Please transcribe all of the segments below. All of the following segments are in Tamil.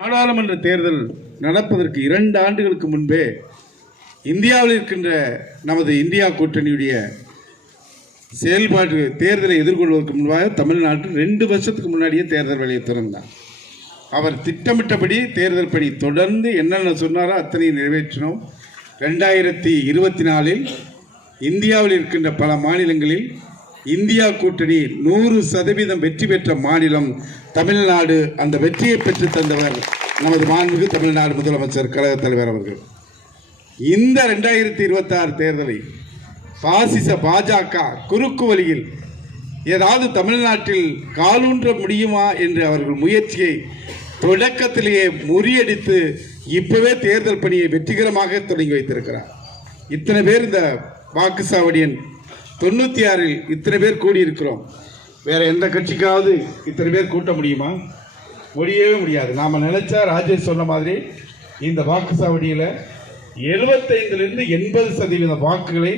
நாடாளுமன்ற தேர்தல் நடப்பதற்கு 2 ஆண்டுகளுக்கு முன்பே இந்தியாவில் இருக்கின்ற நமது இந்தியா கூட்டணியுடைய செயல்பாடு தேர்தலை எதிர்கொள்வதற்கு முன்பாக தமிழ்நாட்டில் 2 வருஷத்துக்கு முன்னாடியே தேர்தல் வேலையை திறந்தார். அவர் திட்டமிட்டபடி தேர்தல் பணி தொடர்ந்து என்னென்ன சொன்னாரோ அத்தனை நிறைவேற்றினோம். 2024 இந்தியாவில் இருக்கின்ற பல மாநிலங்களில் இந்தியா கூட்டணி 100% வெற்றி பெற்ற மாநிலம் தமிழ்நாடு. அந்த வெற்றியை பெற்று தந்தவர் நமது மாண்புமிகு தமிழ்நாடு முதலமைச்சர் கழக தலைவர் அவர்கள். இந்த 2026 தேர்தலை பாசிச பாஜக குறுக்கு வழியில் ஏதாவது தமிழ்நாட்டில் காலூன்ற முடியுமா என்று அவர்கள் முயற்சியை தொடக்கத்திலேயே முறியடித்து இப்பவே தேர்தல் பணியை வெற்றிகரமாக தொடங்கி வைத்திருக்கிறார். இத்தனை பேர் இந்த வாக்குச்சாவடியின் 96 இத்தனை பேர் கூடியிருக்கிறோம். வேற எந்த கட்சிக்காவது இத்தனை பேர் கூட்ட முடியுமா? முடியவே முடியாது. நாம நினைச்சா ராஜேஷ் சொன்ன மாதிரி இந்த வாக்குச்சாவடியில் 75% 80% வாக்குகளை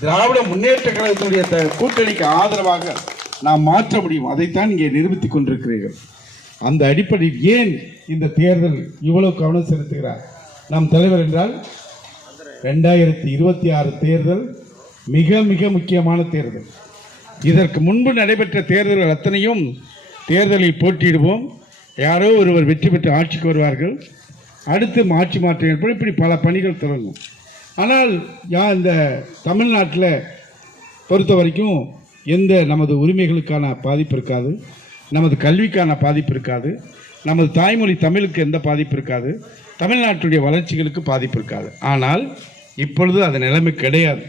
திராவிட முன்னேற்ற கழகத்தினுடைய கூட்டணிக்கு ஆதரவாக நாம் மாற்ற முடியும். அதைத்தான் இங்கே நிரூபித்துக் கொண்டிருக்கிறீர்கள். அந்த அடிப்படையில் ஏன் இந்த தேர்தல் இவ்வளவு கவனம் செலுத்துகிறார் நம் தலைவர் என்றால் 2026 தேர்தல் மிக மிக முக்கியமான தேர்தல். இதற்கு முன்பு நடைபெற்ற தேர்தல்கள் அத்தனையும் தேர்தலில் போட்டியிடுவோம், யாரோ ஒருவர் வெற்றி பெற்று ஆட்சிக்கு வருவார்கள், அடுத்து ஆட்சி மாற்றம் ஏற்படும், இப்படி பல பணிகள் தொடங்கும். ஆனால் இந்த தமிழ்நாட்டில் பொறுத்த வரைக்கும் எந்த நமது உரிமைகளுக்கான பாதிப்பு இருக்காது, நமது கல்விக்கான பாதிப்பு இருக்காது, நமது தாய்மொழி தமிழுக்கு எந்த பாதிப்பு இருக்காது, தமிழ்நாட்டுடைய வளர்ச்சிகளுக்கு பாதிப்பு இருக்காது. ஆனால் இப்பொழுது அது நிலைமை கிடையாது.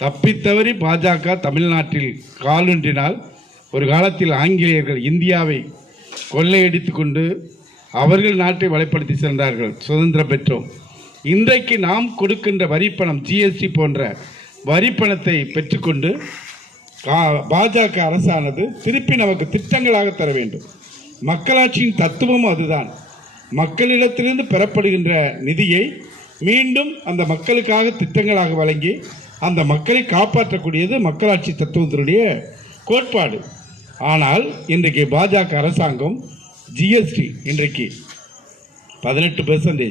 தப்பித்தவறி பாஜக தமிழ்நாட்டில் காலூன்றினால் ஒரு காலத்தில் ஆங்கிலேயர்கள் இந்தியாவை கொள்ளையடித்து கொண்டு அவர்கள் நாட்டை வலைப்படுத்தி சென்றார்கள், சுதந்திரம் பெற்றோம். இன்றைக்கு நாம் கொடுக்கின்ற வரிப்பணம் ஜிஎஸ்டி போன்ற வரிப்பணத்தை பெற்றுக்கொண்டு பாஜக அரசானது திருப்பி நமக்கு திட்டங்களாக தர வேண்டும். மக்களாட்சியின் தத்துவம் அதுதான். மக்களிடத்திலிருந்து பெறப்படுகின்ற நிதியை மீண்டும் அந்த மக்களுக்காக திட்டங்களாக வழங்கி அந்த மக்களை காப்பாற்றக்கூடியது மக்களாட்சி தத்துவத்தினுடைய கோட்பாடு. ஆனால் இன்றைக்கு பாஜக அரசாங்கம் ஜிஎஸ்டி இன்றைக்கு 18%,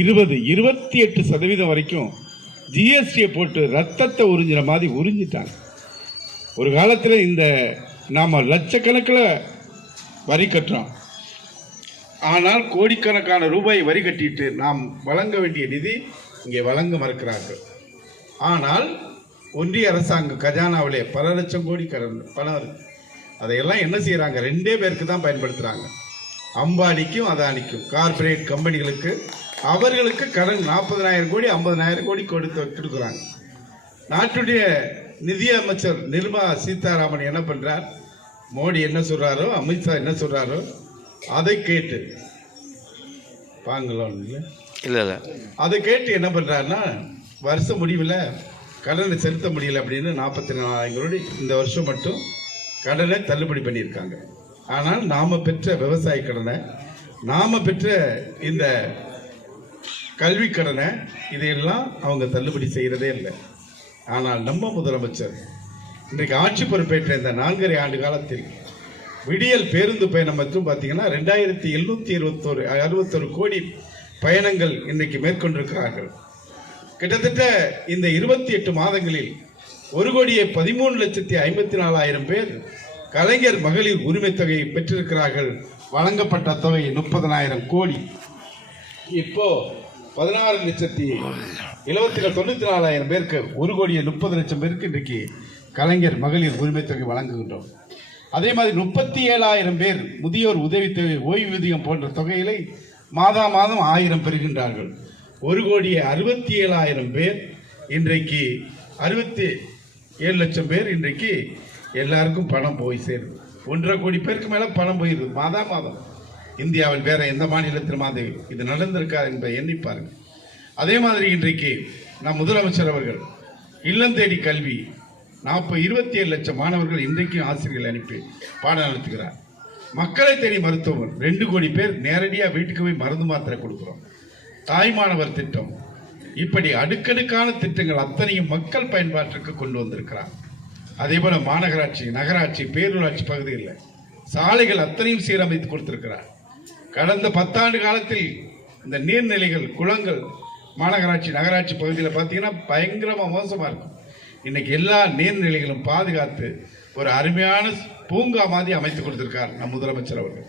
28% வரைக்கும் ஜிஎஸ்டியை போட்டு ரத்தத்தை உறிஞ்சிற மாதிரி உறிஞ்சிட்டாங்க. ஒரு காலத்தில் இந்த நாம் லட்சக்கணக்கில் வரி கட்டுறோம், ஆனால் கோடிக்கணக்கான ரூபாய் வரி கட்டிட்டு நாம் வழங்க வேண்டிய நிதி இங்கே வழங்க மறுக்கிறார்கள். ஆனால் ஒன்றிய அரசாங்க கஜானாவிலே பல லட்சம் கோடி பணம் இருக்கு. அதையெல்லாம் என்ன செய்யறாங்க? 2 பேருக்கு தான் பயன்படுத்துறாங்க. அம்பானிக்கும் அதானிக்கும் கார்பரேட் கம்பெனிகளுக்கு அவர்களுக்கு கடன் 40,000 கோடி 50,000 கோடி கொடுக்குறாங்க. நாட்டுடைய நிதி அமைச்சர் நிர்மலா சீதாராமன் என்ன பண்றார்? மோடி என்ன சொல்றாரோ, அமித்ஷா என்ன சொல்றாரோ அதை கேட்டு வாங்கலாம் இல்லை அதை கேட்டு என்ன பண்றாருன்னா, வருஷ முடிவில் கடனை செலுத்த முடியல அப்படின்னு 44,000 கோடி இந்த வருஷம் மட்டும் கடனை தள்ளுபடி பண்ணியிருக்காங்க. ஆனால் நாம பெற்ற விவசாய கடனை, நாம பெற்ற இந்த கல்வி கடனை இதையெல்லாம் அவங்க தள்ளுபடி செய்யறதே இல்லை. ஆனால் நம்ம முதலமைச்சர் இன்றைக்கு ஆட்சி பொறுப்பேற்ற இந்த 4.5 ஆண்டு காலத்தில் விடியல் பேருந்து பயணம் மற்றும் பார்த்தீங்கன்னா 2,761 கோடி பயணங்கள் இன்றைக்கு மேற்கொண்டிருக்கிறார்கள். கிட்டத்தட்ட இந்த 28 மாதங்களில் 1,13,54,000 பேர் கலைஞர் மகளிர் உரிமை தொகையை பெற்றிருக்கிறார்கள். வழங்கப்பட்ட தொகை 30,000 கோடி. இப்போ 16,74,000 பேருக்கு 1,30,00,000 பேருக்கு இன்றைக்கு கலைஞர் மகளிர் உரிமை தொகை வழங்குகின்றோம். அதே மாதிரி 37,000 பேர் முதியோர் உதவித்தொகை, ஓய்வூதியம் போன்ற தொகைகளை மாதம் 1000 பெறுகின்றார்கள். 1,67,000 பேர் இன்றைக்கு 67 லட்சம் பேர் இன்றைக்கு எல்லாருக்கும் பணம் போய் சேருது. 1.5 கோடி பேருக்கு மேல பணம் போயிருது மாதம். இந்தியாவில் வேற எந்த மாநிலத்திலும் இது நடந்திருக்காது என்பதை எண்ணி பாருங்க. அதே மாதிரி இன்றைக்கு நம் முதலமைச்சர் அவர்கள் இல்லம் தேடி கல்வி 27 லட்சம் மாணவர்கள் இன்றைக்கும் ஆசிரியர்கள் அனுப்பி பாடம் நடத்துகிறார். மக்களை தேடி மருத்துவம் 2 கோடி பேர் நேரடியாக வீட்டுக்கு போய் மருந்து மாத்திரை கொடுக்கிறோம். தாய்மானவர் திட்டம், இப்படி அடுக்கடுக்கான திட்டங்கள் அத்தனையும் மக்கள் பயன்பாட்டிற்கு கொண்டு வந்திருக்கிறார். அதே போல மாநகராட்சி, நகராட்சி, பேரூராட்சி பகுதிகளில் சாலைகள் அத்தனையும் சீரமைத்து கொடுத்திருக்கிறார். கடந்த 10 ஆண்டு காலத்தில் இந்த நீர்நிலைகள், குளங்கள், மாநகராட்சி, நகராட்சி பகுதியில் பார்த்தீங்கன்னா பயங்கரமாக மோசமாக இருக்கும். இன்னைக்கு எல்லா நீர்நிலைகளும் பாதுகாத்து ஒரு அருமையான பூங்கா மாதிரி அமைத்து கொடுத்திருக்கார் நம் முதலமைச்சர் அவர்கள்.